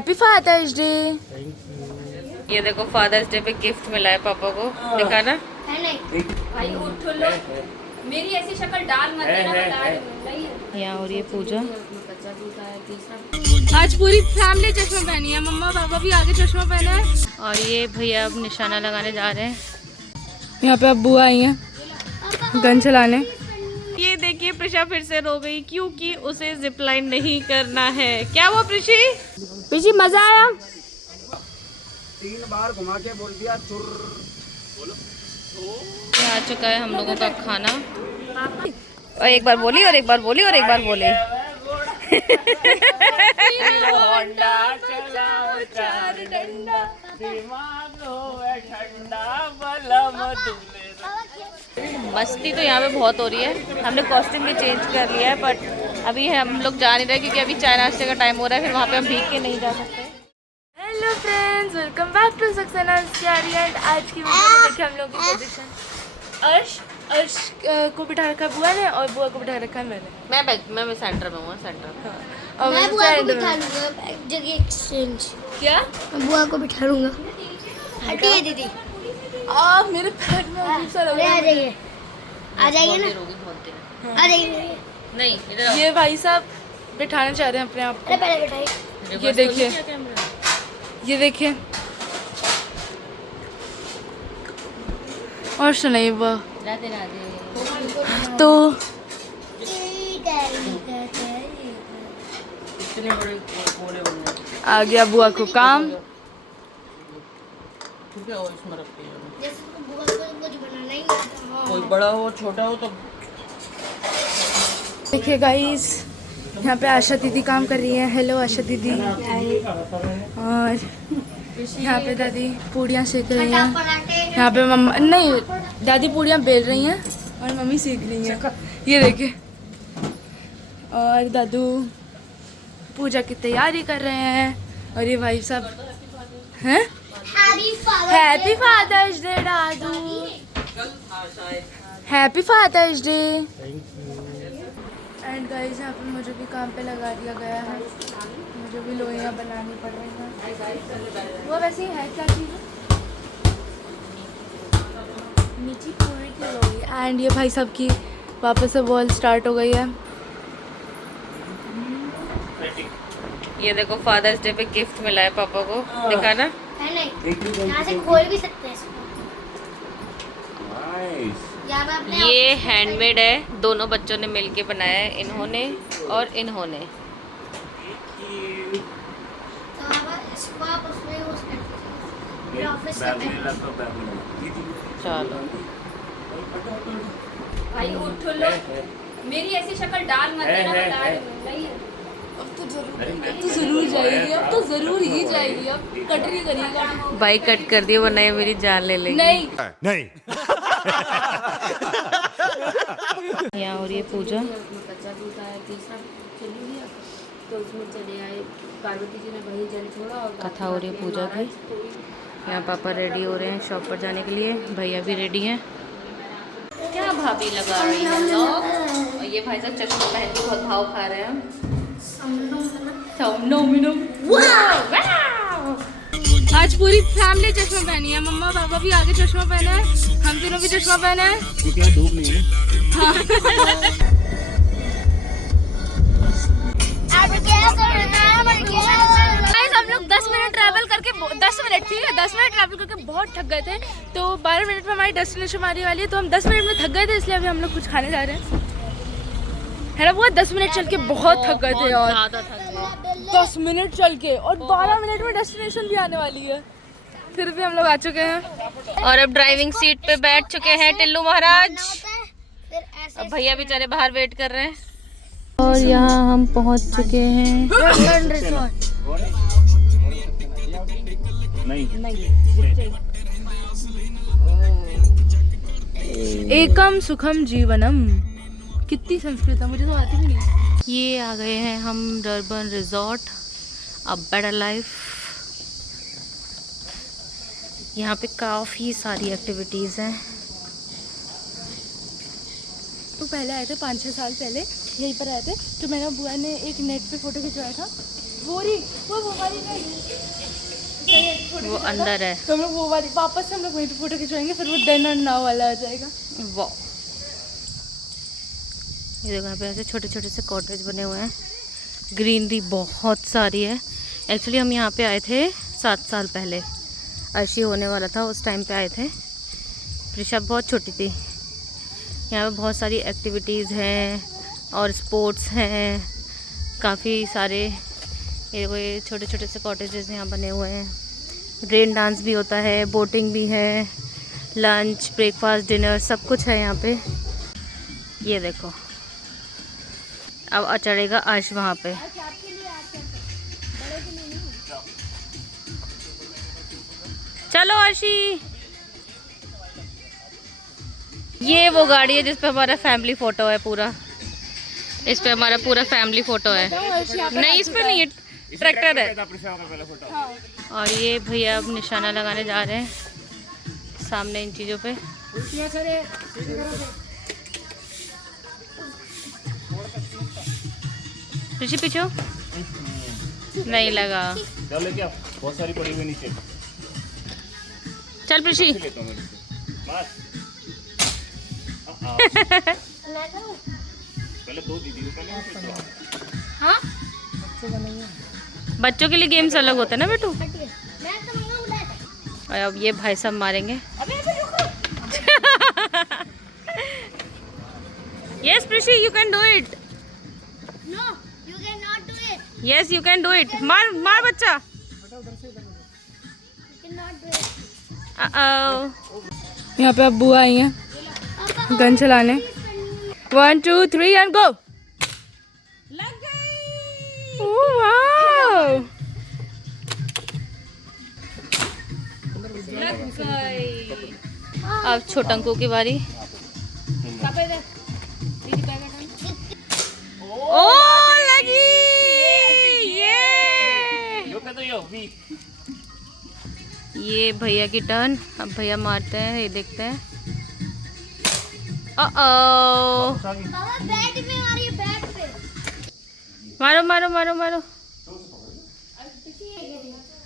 Happy father's day. ये देखो fathers day पे गिफ्ट मिला है पापा को, दिखाना। है नहीं भाई, उठ लो, मेरी ऐसी शक्ल डाल मत देना, बता रही हूं। यहाँ और ये पूजा। आज पूरी फैमिली चश्मा पहनी है, मम्मा पापा भी आगे चश्मा पहना है। और ये भैया अब निशाना लगाने जा रहे हैं। यहाँ पे अब बुआ आई हैं गन चलाने। ये देखिए प्रिशा फिर से रो गई क्योंकि उसे जिप लाइन नहीं करना है। क्या हुआ प्रिशी? पीछे मजा आया। 3 बार घुमा के बोल दिया चुर। आ चुका है हम लोगों का खाना। और एक बार बोली और एक बार बोली और एक बार बोली। मस्ती तो यहाँ पे बहुत हो रही है। हमने कॉस्ट्यूम भी चेंज कर लिया है, बट अभी हम लोग जा नहीं रहे क्योंकि अभी चाय नाश्ते का टाइम हो रहा है, फिर वहाँ पे हम भीग के नहीं जा सकते। Hello friends, welcome back to Saxena स्यारी। एंड आज की वीडियो में देखिए हम लोग की पोजीशन। अर्श को बिठा रखा है बुआ ने और बुआ को बिठा रखा है मैंने। मैं सेंटर में हूँ, सेंटर। और मैं बुआ को साइड में। बिठा लूंगा, एक जगह एक्सचेंज। क्या? मैं बुआ को बिठा लूंगा। हटिए दीदी, मेरे पैर में अजीब सा लग अरे रहा आ है। जाइए, आ जाइए ना, आ जाइए। नहीं इधर ये भाई साहब बिठाना चाह रहे हैं अपने आप अरे पहले बिठाइए। को। ये देखिए, ये देखिए। और सुनाइए बुआ। राधे राधे। तो इतने बड़े कोने बन गए। आ गया बुआ को काम। क्या हो इसमें रखते हैं? जैसे तो बुआ को कुछ बनाना ही आता। कोई बड़ा हो छोटा हो तो देखिए गाइस, यहाँ पे आशा दीदी काम कर रही है। हेलो आशा दीदी। और यहाँ पे दादी पूड़ियाँ सेक रही हैं। पराठे यहाँ पे मम्मा नहीं, दादी पूड़ियाँ बेल रही हैं और मम्मी सेक रही हैं। ये देखिए। और दादू पूजा की तैयारी कर रहे हैं। और ये भाई साहब हैं। हैप्पी फादर्स डे दादू। Happy father's day. And guys यहाँ पे मुझे भी काम पे लगा दिया गया है। मुझे भी लोइयाँ बनानी पड़ रही हैं। वो वैसे ही है क्या चीज़? मीठी पूरी की लोई। एंड ये भाई साहब की वापस से बॉल स्टार्ट हो गई है। ये देखो फादर्स डे पे गिफ्ट मिला है पापा को, दिखाना। है नहीं, यहाँ से खोल भी सकते हैं इसको। या मैं अपने ये हैंडमेड है, दोनों बच्चों ने मिलके बनाया है, इन्होंने और इन्होंने। तो अब इसको आप उसमें यूज करते हैं ऑफिस में। चलो भाई उठ लो, मेरी ऐसी शक्ल डाल मत देना, बता रही हूं। अब तो जरूर जाएगी, अब तो जरूर ही जाएगी। अब कट नहीं करिएगा। बाइक कट कर दिया वरना ये मेरी जान ले लेगी। नहीं यहाँ और ये पूजा। कच्चा दूध आया, तीसरा चली गया तो उसमें चले आए, पार्वती जी ने वही जल छोड़ा और कथा हो रही है पूजा की। यहाँ पापा रेडी हो रहे हैं शॉप पर जाने के लिए, भैया भी रेडी हैं। क्या भाभी लगा रही है लोग। और ये भाई साहब चश्मा पहन के बहुत भाव खा रहे हैं। आज पूरी फैमिली चश्मा पहनी है, मम्मा पापा भी आगे चश्मा पहना है, हम तीनों भी चश्मा पहना है। क्योंकि धूप नहीं है। हम लोग 10 मिनट ट्रैवल करके 10 मिनट ट्रैवल करके बहुत थक गए थे। तो 12 मिनट में हमारी डेस्टिनेशन आने वाली है। तो हम 10 मिनट में थक गए थे, इसलिए अभी हम लोग कुछ खाने जा रहे हैं। है ना, वो 10 मिनट चल के बहुत थक गए थे यार। 10 मिनट चल के और 12 मिनट में डेस्टिनेशन भी आने वाली है, फिर भी हम लोग आ चुके हैं। और अब ड्राइविंग सीट पे बैठ चुके हैं टिल्लू महाराज। अब भैया बेचारे बाहर वेट कर रहे हैं। और यहाँ हम पहुँच चुके हैं। एकम सुखम जीवनम। कितनी संस्कृत है, मुझे तो आती भी नहीं। ये आ गए हैं हम Durban resort, a better life. यहाँ पे काफ़ी सारी एक्टिविटीज़ हैं। तो पहले आए थे 5-6 साल पहले, यहीं पर आए थे। तो मैंने बुआ ने एक नेट पे फ़ोटो खिंचवाया था, बोरी वो वाली नहीं, वो अंदर है। तो हम लोग वो वाली वापस से हम लोग वहीं पे फोटो खिंचवाएंगे, फिर वो डन और नाव वाला आ जाएगा। वाह, ये देखो यहाँ पे ऐसे छोटे छोटे से कॉटेज बने हुए हैं, ग्रीनरी बहुत सारी है। एक्चुअली हम यहाँ पे आए थे 7 साल पहले, अर्शी होने वाला था उस टाइम पे आए थे। प्रिशा बहुत छोटी थी। यहाँ पे बहुत सारी एक्टिविटीज़ हैं और स्पोर्ट्स हैं, काफ़ी सारे। ये देखो ये छोटे छोटे से कॉटेजेस यहाँ बने हुए हैं। रेन डांस भी होता है, बोटिंग भी है, लंच ब्रेकफास्ट डिनर सब कुछ है यहाँ पे। ये देखो अब चढ़ेगा अर्श वहाँ पे। चलो अर्शी, ये वो गाड़ी है जिस पे हमारा फैमिली फोटो है पूरा। इस पे हमारा पूरा फैमिली फोटो है। नहीं इस पे नहीं, ट्रैक्टर है। और ये भैया अब निशाना लगाने जा रहे हैं सामने इन चीज़ों पे। पीछे पीछे नहीं लगा। बहुत सारी पड़ी हुई नीचे। चल प्रिशी। पहले 2 दीदी को पहले। हाँ बच्चों के लिए गेम्स अलग होते हैं ना बेटू। और अब ये भाई साहब मारेंगे। Yes Prishi, you can do it. No you can not do it. Yes you can do it. मार मार बच्चा। यहाँ पे अब बुआ आई हैं गन चलाने। 1 2 3 एंड गो। लग गई। लग गई। अब छोटंकू की बारी। ओ लगी। ये भैया की टर्न। अब भैया मारते हैं, ये देखते हैं। बैट में मारी है, बैट पे। मारो मारो मारो मारो।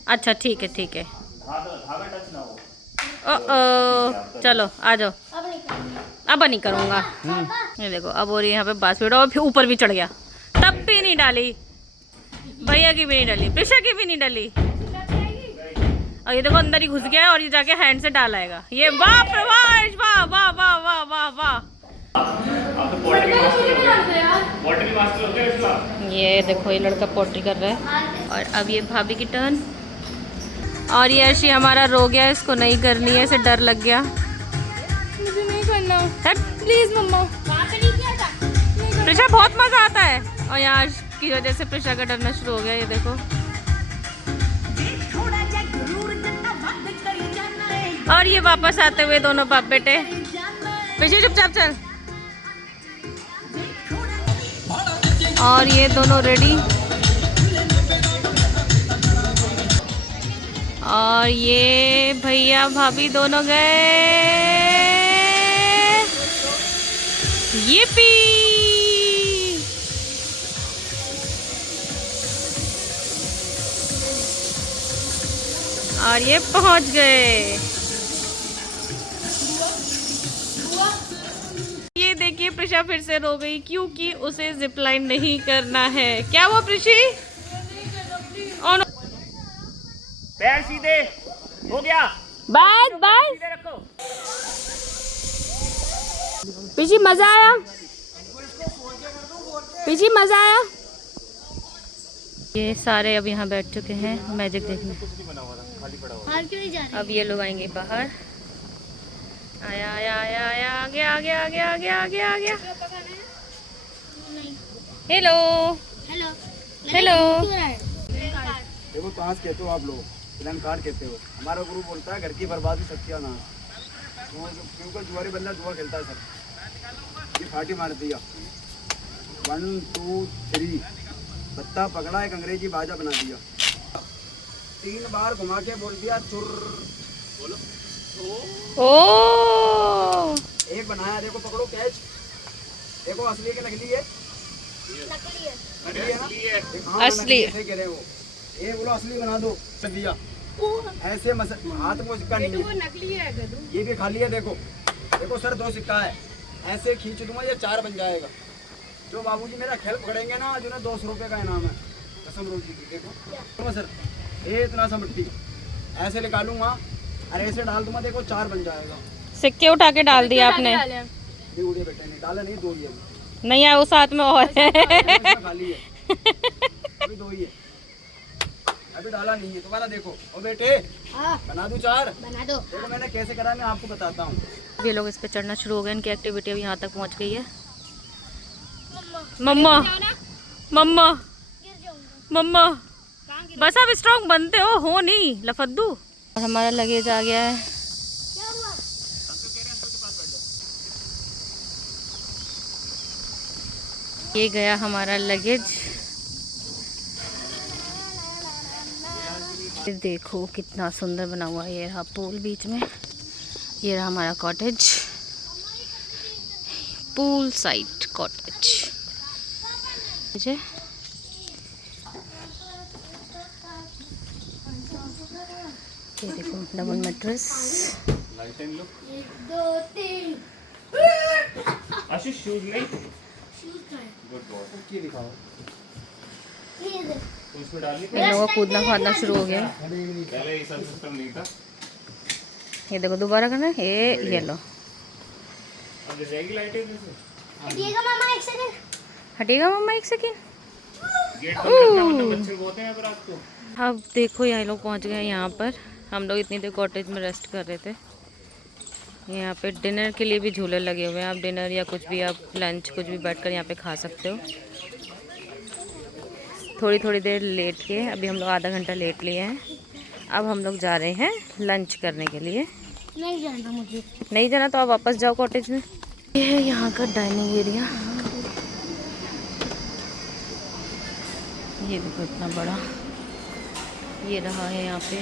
अच्छा ठीक है ठीक है। चलो आ जाओ। अब नहीं करूँगा। ये देखो अब और यहाँ पे बास्केट और फिर ऊपर भी चढ़ गया। तब भी नहीं डाली, भैया की भी नहीं डाली, प्रिशा की भी नहीं डाली। और ये देखो अंदर ही घुस गया है और ये जाके हैंड से डालाएगा। ये वाह प्रभाष, वाह वाह वाह वाह वाह वाह। ये देखो ये लड़का पोट्री कर रहा है। और अब ये भाभी की टर्न। और ये अर्शी हमारा रो गया, इसको नहीं करनी है, इसे डर लग गया। मुझे नहीं करना प्लीज मम्मा। प्रिशा बहुत मजा आता है। और यहाँ की वजह से प्रिशा का डरना शुरू हो गया। ये देखो और ये वापस आते हुए दोनों बाप बेटे। प्रिशा चुपचाप चल। और ये दोनों रेडी। और ये भैया भाभी दोनों गए। yippee! और ये पहुंच गए। ये देखिए प्रिशा फिर से रो गई क्योंकि उसे जिप लाइन नहीं करना है। क्या वो प्रिशी? पैर सीधे हो गया। बस बस। रखो। प्रिशी मजा आया? प्रिशी मजा आया? ये सारे अब यहाँ बैठ चुके हैं मैजिक देखने। अब ये लोग आएंगे बाहर। आया आया आया आया आ गया आ गया आ गया आ गया आ गया आ गया। Hello hello hello. देखो ताश कहते हो आप लोग, प्लान कार्ड कहते हो। हमारा गुरु बोलता है घर की बर्बादी सत्यानाश। क्योंकि जुआरी बंदा जुआ खेलता है सर। ये फाटी मार दिया। 1 2 3 बत्ता पकड़ा, एक अंग्रेजी बाजा बना दिया। 3 बार घुमा के बोल दिया चुर। बोलो ओ एक बनाया, देखो पकड़ो कैच। देखो असली है कि नकली है? नकली है ना? हाँ, असली नकली है, सही कह रहे हो। ये बोलो असली बना दो भैया, ऐसे हाथ में सिक्का नहीं है, नकली है गधू। ये भी खाली है। देखो देखो सर, 2 सिक्का है, ऐसे खींच दूंगा ये 4 बन जाएगा। जो बाबूजी मेरा खेल पकड़ेंगे ना, जो ना 200 रुपये का इनाम है, कसम रोजी की। देखो सर, ये इतना सा मिट्टी ऐसे निकालूंगा और ऐसे डाल दूंगा, देखो 4 बन जाएगा। सिक्के उठा के डाल दिया आपने? ये उड़े बेटे नहीं डाला, नहीं 2 ही है। नहीं है वो साथ में और है। खाली है, अभी 2 ही है, अभी डाला नहीं है। तुम्हारा देखो ओ बेटे, बना दूं 4? बना दो। देखो मैंने कैसे करा, मैं आपको बताता हूँ। ये लोग इस पे चढ़ना शुरू हो गए, इनकी एक्टिविटी अभी यहाँ तक पहुँच गई है। मम्मा मम्मा मम्मा, बस आप स्ट्रॉन्ग बनते हो नहीं लफद्दू। और हमारा लगेज आ गया है। ये गया हमारा लगेज। देखो कितना सुंदर बना हुआ है, ये रहा पूल बीच में, ये रहा हमारा कॉटेज, पूल साइड कॉटेज। ये देखो डबल मैट्रेस। 1 2 3। आशीष शूज नहीं, गुड बॉय। दिखाओ, तो इसमें डालनी इन लोगों को कूदना फादना शुरू हो गया। पहले ऐसा सिस्टम नहीं था। ये देखो दोबारा करना है, ये लो। अब रहेगी लाइटें जैसे। हटिएगा मामा 1 सेकंड। हटेगा मम्मा 1 सेकेंड। गेट बंद करना, मतलब बच्चे होते हैं पर आपको। अब देखो यहाँ लोग पहुँच गए। यहाँ पर हम लोग इतनी देर कॉटेज में रेस्ट कर रहे थे। यहाँ पे डिनर के लिए भी झूले लगे हुए हैं। आप डिनर या कुछ भी, आप लंच कुछ भी बैठकर यहाँ पे खा सकते हो। थोड़ी देर लेट के, अभी हम लोग आधा घंटा लेट लिए हैं। अब हम लोग जा रहे हैं लंच करने के लिए। नहीं जाना मुझे। नहीं जाना तो आप वापस जाओ कॉटेज में। ये है यहाँ का डाइनिंग एरिया। ये देखो इतना बड़ा, ये रहा है यहाँ पे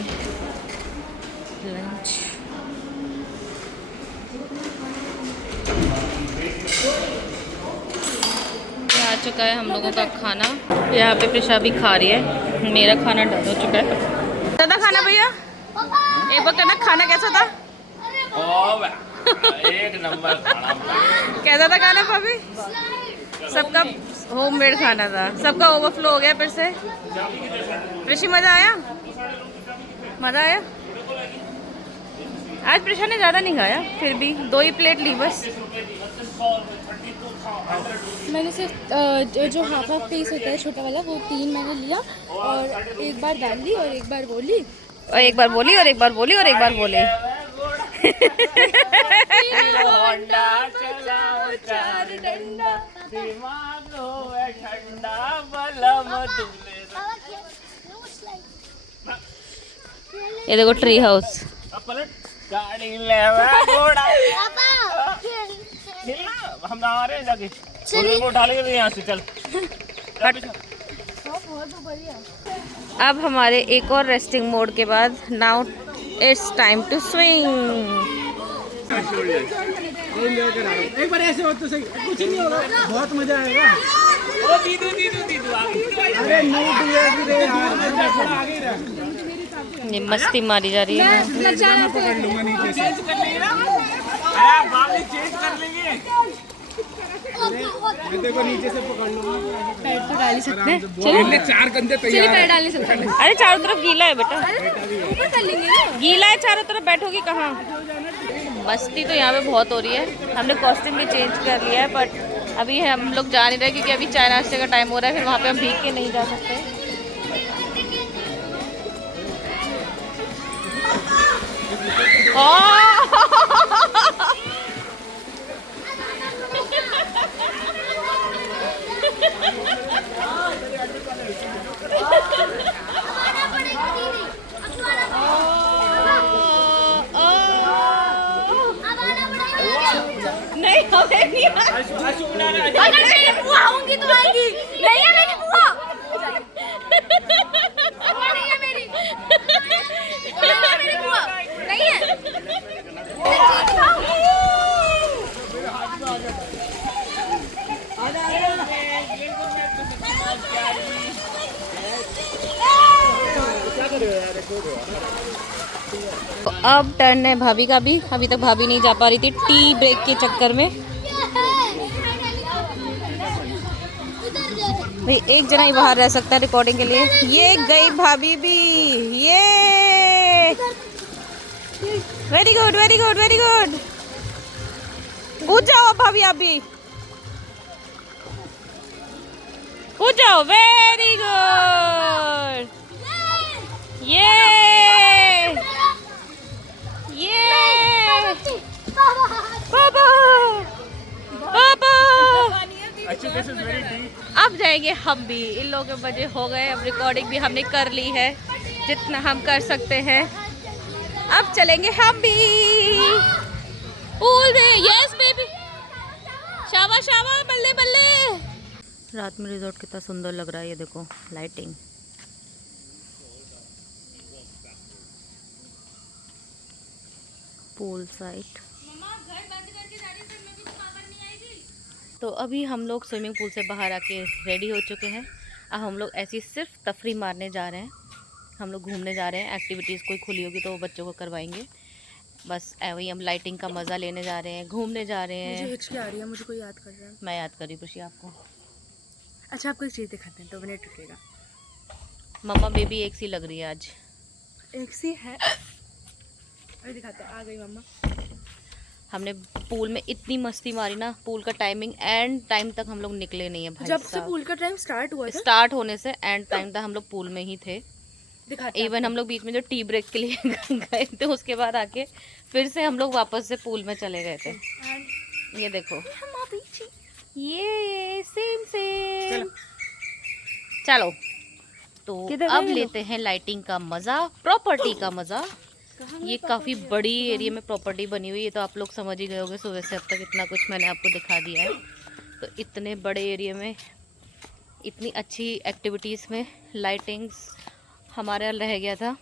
लंच। आ चुका है हम लोगों का खाना। यहाँ पे प्रिशा भी खा रही है। मेरा खाना डन हो चुका है। कैसा था खाना भैया? एक बार कहना खाना कैसा था? एक नंबर खाना। कैसा था खाना भाभी? सबका होममेड खाना था, सबका ओवरफ्लो हो गया फिर से। प्रिशी मज़ा आया? मज़ा आया? आज प्रिशा ने ज़्यादा नहीं खाया, फिर भी 2 ही प्लेट ली बस। मैंने सिर्फ जो हाफ पीस होता है छोटा वाला, वो 3 मैंने लिया और एक बार डाल ली और एक बार बोली और एक बार बोली और एक बार बोली और एक बार बोले। होंडा चलाओ 4 डंडा, दिमाग होए ठंडा, बलम दूल्हे। ये देखो ट्री हाउस। पलट गाड़ी लेवा घोड़ा। हिलना हम आ रहे हैं जाके। चलिए वो डालेंगे यहाँ से, चल। अब हमारे एक और रेस्टिंग मोड के बाद now it's time to swing. एक बार ऐसे हो तो सही, कुछ नहीं होगा, बहुत मजा आएगा। ओ दीदू दीदू दीदू आ गई। अरे यार, आगे रह। ये मस्ती मारी जा रही है। पकड़ लूंगा नीचे से। अरे बाली चेंज कर लेंगे। देखो नीचे से पकड़ लूंगा। पैर तो डाल ही सकते हैं। चलिए 4 कंधे चलिए पैर डाल नहीं सकते। अरे चारों तरफ गीला है बेटा, ऊपर कर लेंगे ना। गीला है चारों तरफ, बैठोगी कहाँ? मस्ती तो यहाँ पे बहुत हो रही है। हमने कॉस्ट्यूम भी चेंज कर लिया है, बट अभी हम लोग जा नहीं रहे क्योंकि अभी चाय नाश्ते का टाइम हो रहा है। फिर वहाँ पे हम भीग के नहीं जा सकते। नहीं हमें नहीं अगर मेरी बुआ होंगी तो आएगी। नहीं है मेरी बुआ। नहीं है मेरी। मेरी बुआ नहीं है। तो अब टर्न है भाभी का भी। अभी तक भाभी नहीं जा पा रही थी टी ब्रेक के चक्कर में। भाई एक जना ही बाहर रह सकता है रिकॉर्डिंग के लिए। ये गई भाभी भी। ये very good very good very good. कूद जाओ भाभी, आप भी कूद जाओ। Very good. ये पापा पापा। अब जाएंगे हम भी। इन लोगों के बजे हो गए। अब रिकॉर्डिंग भी हमने कर ली है जितना हम कर सकते हैं। अब चलेंगे हम भी पूल में। यस बेबी, शाबाश शाबाश, बल्ले बल्ले। रात में रिजॉर्ट कितना सुंदर लग रहा है। ये देखो लाइटिंग। Pool side. तो अभी हम लोग स्विमिंग पूल से बाहर आके रेडी हो चुके हैं। अब हम लोग ऐसी सिर्फ तफरी मारने जा रहे हैं। हम लोग घूमने जा रहे हैं। एक्टिविटीज़ कोई खुली होगी तो वो बच्चों को करवाएंगे। बस वही हम लाइटिंग का मज़ा लेने जा रहे हैं, घूमने जा रहे हैं। मुझे हिचकी आ रही है, मुझे कोई याद कर रहा है। मैं याद करी खुशी आपको। अच्छा आपको एक चीज़ दिखाते हैं, 2 मिनट रुकेगा। मम्मा बेबी एक सी लग रही है आज। एक सी है, अरे दिखाते हैं। आ गई मम्मा। हमने पूल में इतनी मस्ती मारी ना। पूल का टाइमिंग एंड टाइम तक हम लोग निकले नहीं है भाई। जब से पूल का टाइम स्टार्ट हुआ था, स्टार्ट होने से एंड टाइम तक हम लोग पूल में ही थे। दिखाते इवन हम लोग बीच में जो टी ब्रेक के लिए गए थे उसके बाद आके फिर से हम लोग वापस से पूल में चले गए थे। ये देखो ये सेम सेम। चलो तो अब लेते हैं लाइटिंग का मजा, प्रॉपर्टी का मजा। ये काफी बड़ी एरिया में प्रॉपर्टी बनी हुई है। तो आप लोग समझ ही गए होंगे सुबह से अब तक इतना कुछ मैंने आपको दिखा दिया है। तो इतने बड़े एरिया में इतनी अच्छी एक्टिविटीज़ में लाइटिंग्स हमारा रह गया था।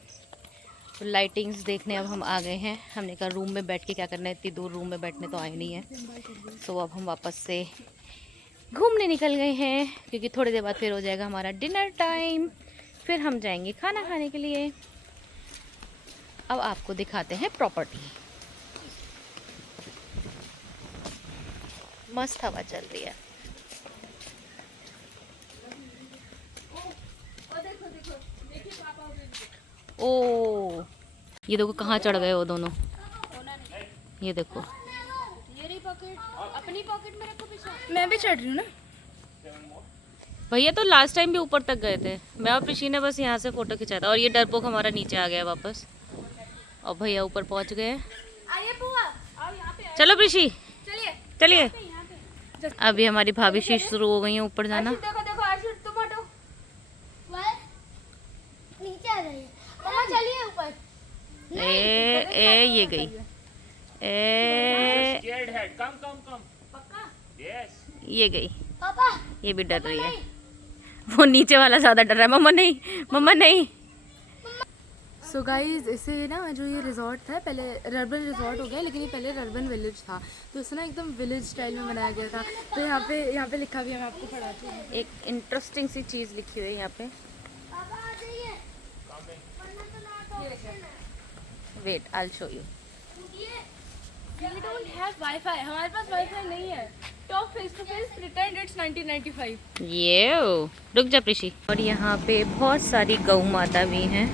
तो लाइटिंग्स देखने अब हम आ गए हैं। हमने कहा रूम में बैठ के क्या करना है, इतनी दूर रूम में बैठने तो आए नहीं है। सो अब हम वापस से घूमने निकल गए हैं क्योंकि थोड़ी देर बाद फिर हो जाएगा हमारा डिनर टाइम। फिर हम जाएंगे खाना खाने के लिए। अब आपको दिखाते हैं प्रॉपर्टी। मस्त हवा चल रही है। ओ ये देखो कहाँ चढ़ गए वो दोनों। ये देखो अपनी पॉकेट में रखो पीछे। मैं भी चढ़ रही हूँ ना। भैया तो लास्ट टाइम भी ऊपर तक गए थे। मैं और प्रिशी ने बस यहाँ से फोटो खिंचाया था और ये डरपोक हमारा नीचे आ गया वापस। और भैया ऊपर पहुँच गए। आइए बुआ, आओ यहाँ पे। चलो प्रिशी चलिए चलिए। अभी हमारी भाभी शीश शुरू हो गई है ऊपर जाना। देखो देखो अर्जुन तुम हटो। नीचे आ रही है मम्मा, चलिए ऊपर। ए ये गई। ए Scared head. Come. Yes. ये गई। पापा ये भी डर रही है। वो नीचे वाला ज्यादा डर रहा है। मम्मा नहीं, मम्मा नहीं। सो गाइज इसे ना जो ये रिजॉर्ट था, पहले रर्बन रिजॉर्ट हो गया लेकिन ये पहले रर्बन विलेज था। तो इसे ना एकदम विलेज स्टाइल में बनाया गया था। तो यहाँ पे लिखा भी है, मैं आपको पढ़ाती हूँ। एक इंटरेस्टिंग सी चीज लिखी हुई है यहाँ पे। Wait I will show you. We don't have Wi-Fi. हमारे पास Wi-Fi नहीं है। Talk face to face, pretend it's 1995. ये रुक जा प्रिशी। और यहाँ पे बहुत सारी गौ माता भी हैं।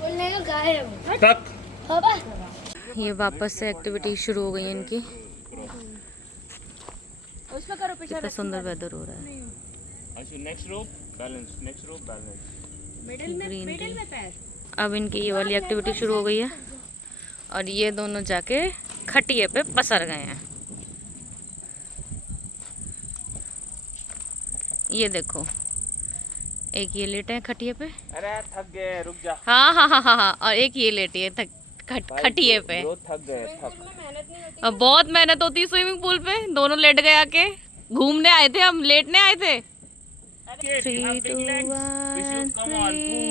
बोलने का गाय है वो। Tuck. पापा ये वापस से एक्टिविटी शुरू हो गई है इनकी। उसमें करो पीछे। कितना सुंदर वेदर हो रहा है। Ashu, next rope, balance. Next rope, balance. Middle में पैर। अब इनकी ये वाली एक्टिविटी शुरू हो गई है और ये दोनों जाके खटिए पे पसर गए हैं। ये देखो एक ये लेटे हैं खटिए पे। अरे थक गए, रुक जा। हाँ। और एक ये लेटी है खटिए पे। थक गए, थक। अब बहुत मेहनत होती है स्विमिंग पूल पे। दोनों लेट गए आके। घूमने आए थे हम, लेटने आए थे। 3, 2, 1,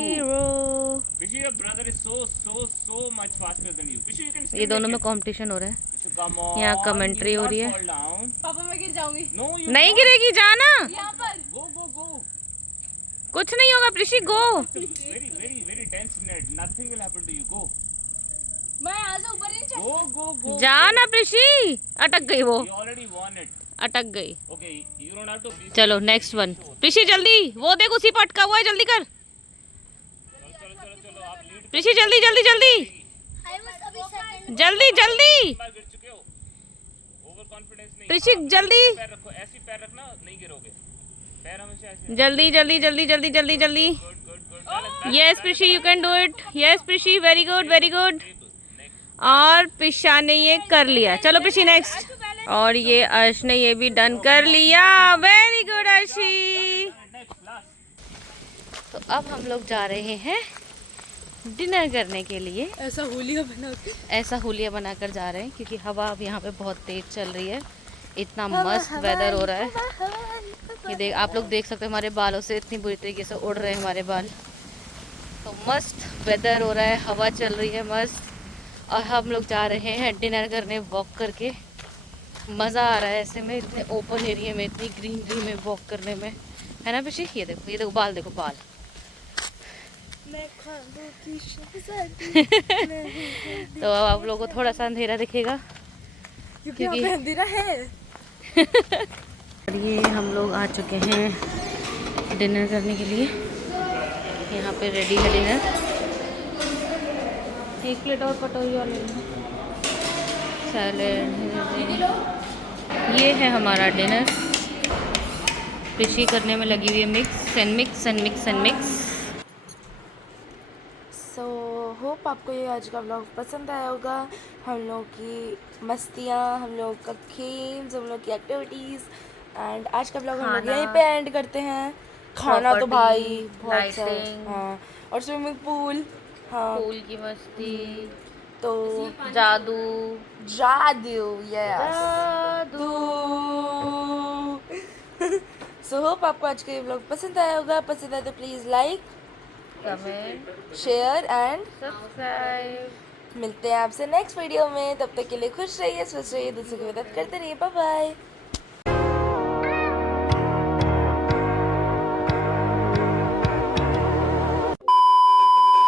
0। Rishi, your brother is so much faster than you. Rishi, you can still ये दोनों make में it. कंपटीशन हो रहा है। Rishi, come on. यहाँ commentary you हो not रही है। fall down. पापा मैं गिर जाऊंगी No, you नहीं not. गिरेगी, जाना, यहाँ पर। Go. कुछ नहीं होगा प्रिशी, गो। Very tense net. Nothing will happen to you. Go. मैं आज ऊपर ही नहीं Go. जाना प्रिशी, अटक गई वो, You already won it. अटक गई। Okay, you don't have to be. चलो नेक्स्ट वन, प्रिशी जल्दी, वो देख उसी पर अटका हुआ है, जल्दी कर चलो आप लीड प्रिशी, जल्दी जल्दी जल्दी बार गिर चुके हो। ओवर कॉन्फिडेंस नहीं। प्रिशी जल्दी पैर रखो, ऐसी पैर रखना, नहीं गिरोगे। पैर हमेशा ऐसे। जल्दी। Good. Yes Prishi, you can do it. Yes Prishi, very good. और पिशा ने ये कर लिया। चलो प्रिशी नेक्स्ट। और ये अर्श ने ये भी डन कर लिया। Very good Arshi. तो अब हम लोग जा रहे हैं डिनर करने के लिए। ऐसा हुलिया बनाकर जा रहे हैं क्योंकि हवा अब यहाँ पे बहुत तेज चल रही है। इतना मस्त वेदर हो रहा है। ये देख, आप लोग देख सकते हैं हमारे बालों से इतनी बुरी तरीके से उड़ रहे हैं हमारे बाल। तो मस्त वेदर हो रहा है, हवा चल रही है मस्त। और हम लोग जा रहे हैं डिनर करने, वॉक करके। मज़ा आ रहा है ऐसे में, इतने ओपन एरिया में, इतनी ग्रीनरी में वॉक करने में, है ना पिछे। ये देखो बाल देखो, बाल। तो अब आप लोगों को थोड़ा सा अंधेरा दिखेगा क्योंकि अंधेरा है। और ये हम लोग आ चुके हैं डिनर करने के लिए। यहाँ पे रेडी है डिनर। एक प्लेट और कटोरी वाले सैलेड। ये है हमारा डिनर। पिशी करने में लगी हुई है मिक्स। सो होप आपको ये आज का व्लॉग पसंद आया होगा। हम लोग की मस्तियाँ, हम लोग का गेम्स, हम लोग की एक्टिविटीज़। एंड आज का व्लॉग हम लोग यहीं पे एंड करते हैं। खाना तो भाई बहुत सा, हाँ, और स्विमिंग पूल, हाँ, फूल की मस्ती, तो जादू यस सो होप आपको आज का ये व्लॉग पसंद आया होगा। पसंद आया तो please like, comment, share and subscribe. मिलते हैं आपसे नेक्स्ट वीडियो में। तब तक के लिए खुश रहिए, स्वस्थ रहिए, दूसरों की मदद करते रहिए। Bye bye.